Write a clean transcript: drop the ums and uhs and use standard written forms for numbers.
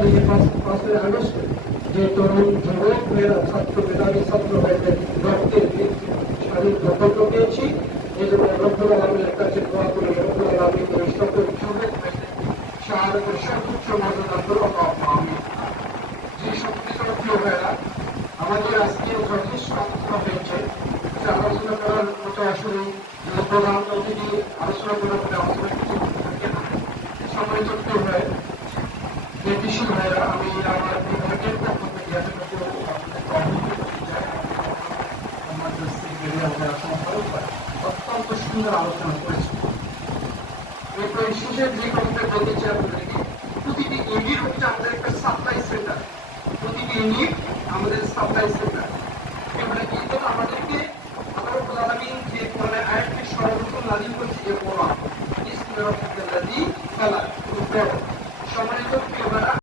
তারিখে 5 আগস্ট যে তরুণ যুবক মেয়েরা ছাত্র মেধাবী ছাত্র হয়ে রক্তের স্বাধীন প্রকল্প পেয়েছি, এই জন্য রব্বুল আলামিনের কাছে দোয়া করি রব্বুল আলামিন এই সকল যুবক শাহাদাতের সর্বোচ্চ মর্যাদা করুন। আমি যে শক্তিশালী প্রিয় ভাইয়েরা, আমাদের আজকে যথেষ্ট আলোচনা হয়েছে, আলোচনা করার মতো আসলে প্রধান অতিথি আলোচনা করার মধ্যে আলোচনা কিছু থাকে না। সম্মানিত প্রিয় ভাই, নীতিশীল ভাইরা, আমি আমার বিভাগের পক্ষ থেকে অত্যন্ত সুন্দর আলোচনা করেছি। এরপরে শেষে যে কথাটা বলতে চাই আপনাদেরকে, প্রতিটি ইউনিট হচ্ছে আমাদের একটা সাপ্লাই সেন্টার। প্রতিটি ইউনিট